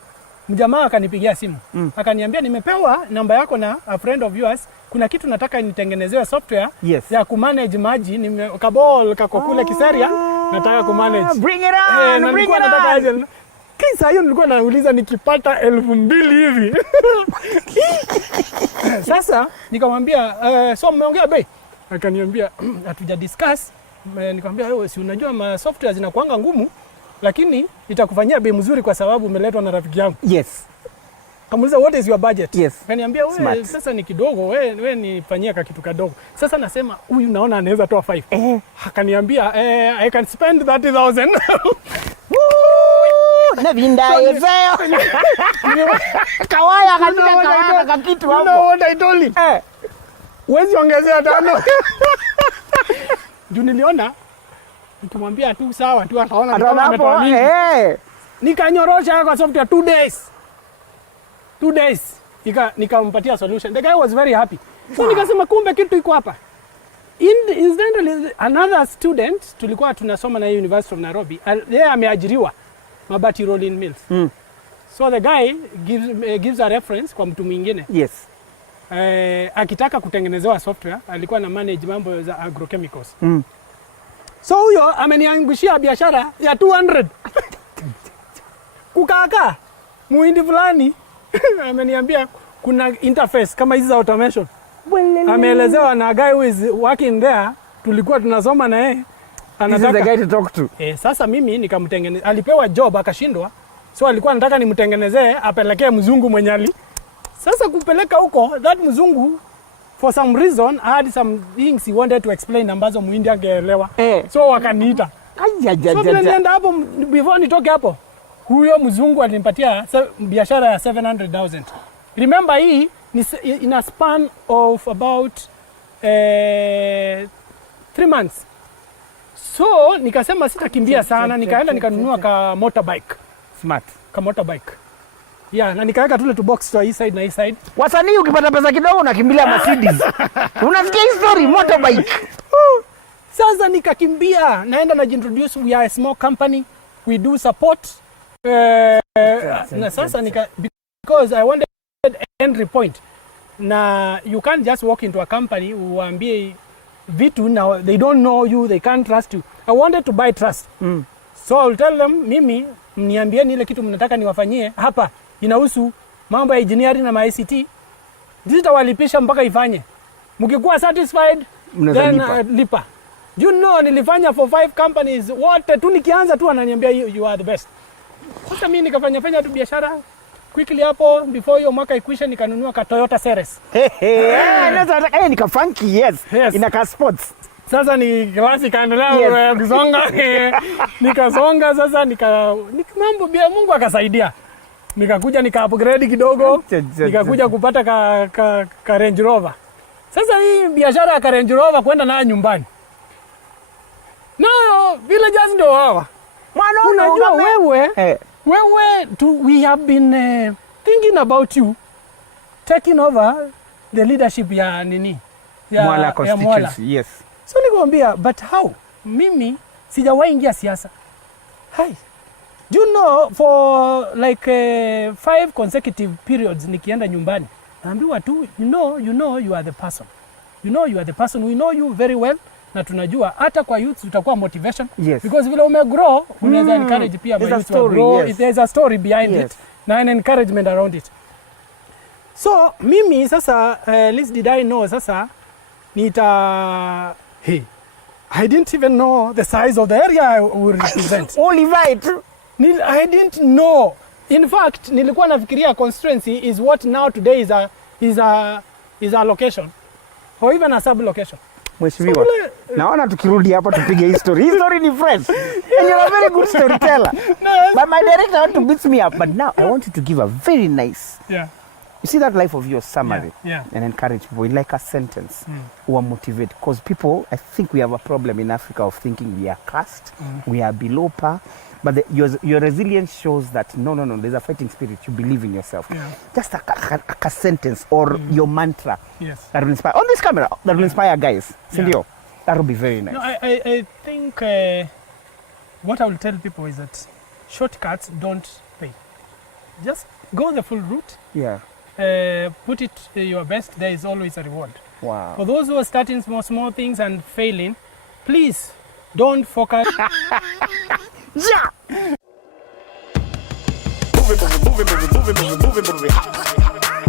mjamaa akanipigia simu. Akaniambia nimepewa namba yako na a friend of yours. Kuna kitu nataka nitengenezewe software ya kumanage maji. Kabol kako kule Kisaria. Nataka kumanage. Bring it on, bring it on. Kisa hiyo nilikuwa nauliza nikipata 2,000 hivi. Sasa nikamwambia so mmeongea bei? Akaniambia hatuja discuss. Nikamwambia wewe si unajua software zinakuanga ngumu, lakini nitakufanyia bei mzuri kwa sababu umeletwa na rafiki yangu. Yes. Kamuuliza what is your budget? Yes. Akaniambia wewe sasa ni kidogo, wewe nifanyie kitu kadogo. Sasa nasema huyu naona anaweza toa 5. Akaniambia I can spend 30,000. Na vinda efeo. Kawaya katika Kawaya na kitu hapo. No, what I told you. Wezi ongezea 5. Juu niliona nikimwambia tu sawa tu akaona kama ametoa mingi. Nikanyorosha kwa software 2 days. 2 days. Nikampatia solution. The guy was very happy. So nikasema kumbe kitu iko hapa. Incidentally, another student tulikuwa tunasoma na University of Nairobi, yeye ameajiriwa mabati rolling mills. So the guy gives a reference kwa mtu mwingine. Yes. Akitaka kutengenezewa software, alikuwa na manage mambo za agrochemicals. So huyo ameniangushia biashara ya 200. Kukaka muhindi fulani ameniambia kuna interface kama hizi za automation. Ameelezewa na guy who is working there, tulikuwa tunasoma na yeye. Anataka the guy to talk to. Sasa mimi nikamtengeneza, alipewa job akashindwa. So alikuwa anataka nimtengenezee apelekee mzungu mwenye Sasa kupeleka huko, that mzungu for some reason had some things he wanted to explain ambazo muhindi angeelewa. So wakaniita. So nilienda hapo before nitoke hapo. Huyo mzungu alinipatia biashara ya 700,000. Remember hii in a span of about 3 months. So nikasema sitakimbia sana, nikaenda nikanunua ka motorbike. Smart. Ka motorbike. Yeah, na nikaweka tule tu box to hii side na hii side. Wasanii ukipata pesa kidogo unakimbilia Mercedes. Unasikia hii story motorbike. Sasa nikakimbia, naenda najiintroduce, we are a small company, we do support. Na sasa because I wanted entry point. Na you can't just walk into a company uambie vitu now they don't know you, they can't trust you. I wanted to buy trust. So I'll tell them, mimi niambieni ile kitu mnataka niwafanyie hapa inahusu mambo ya engineering na ICT. Nitawalipisha mpaka ifanye. Mkikuwa satisfied then lipa. You know nilifanya for 5 companies wote tu nikianza tu ananiambia you are the best. Sasa mimi nikafanya tu biashara quickly hapo before hiyo mwaka ikwisha nikanunua ka Toyota Ceres. Nika funky yes. Ina ka sports. Sasa ni classic endelea kusonga. Nikasonga sasa mambo bia Mungu akasaidia. Nikakuja nika upgrade kidogo. Nikakuja kupata ka Range Rover. Sasa hii biashara ya ka Range Rover kwenda nayo nyumbani. No, villagers ndio hawa. Unajua wewe we have been thinking about you taking over the leadership ya nini ya Mwala constituency. Yes. So nikamwambia but how? Mimi sijawahi ingia siasa. Hai. Do you know for like 5 consecutive periods nikienda nyumbani naambiwa tu you know you are the person. You know you are the person. We know you very well. Na tunajua hata kwa youth utakuwa motivation. Yes. Because vile umegrow unaweza encourage pia by youth to grow. Yes. There's a story behind it na an encouragement around it. So mimi sasa least did I know sasa I didn't even know the size of the area I will represent. Only right. I didn't know. In fact, nilikuwa nafikiria constituency is what now today is a location or even a sub location. Mheshimiwa, naona tukirudi hapa tupige history. History ni fresh. And you're a very good storyteller. But my director want to beat me up. But now I want you to give a very nice. You see that life of yours summary and encourage people in like a sentence who are motivated. Because people, I think we have a problem in Africa of thinking we are caste, we are below par. But your resilience shows that no, there's a fighting spirit. You believe in yourself. Just a sentence or your mantra that will inspire. On this camera, that will inspire guys. Sindio? That will be very nice. No, I think what I will tell people is that shortcuts don't pay. Just go the full route. Put it your best. There is always a reward. Wow. For those who are starting small things and failing, please don't focus. Moving.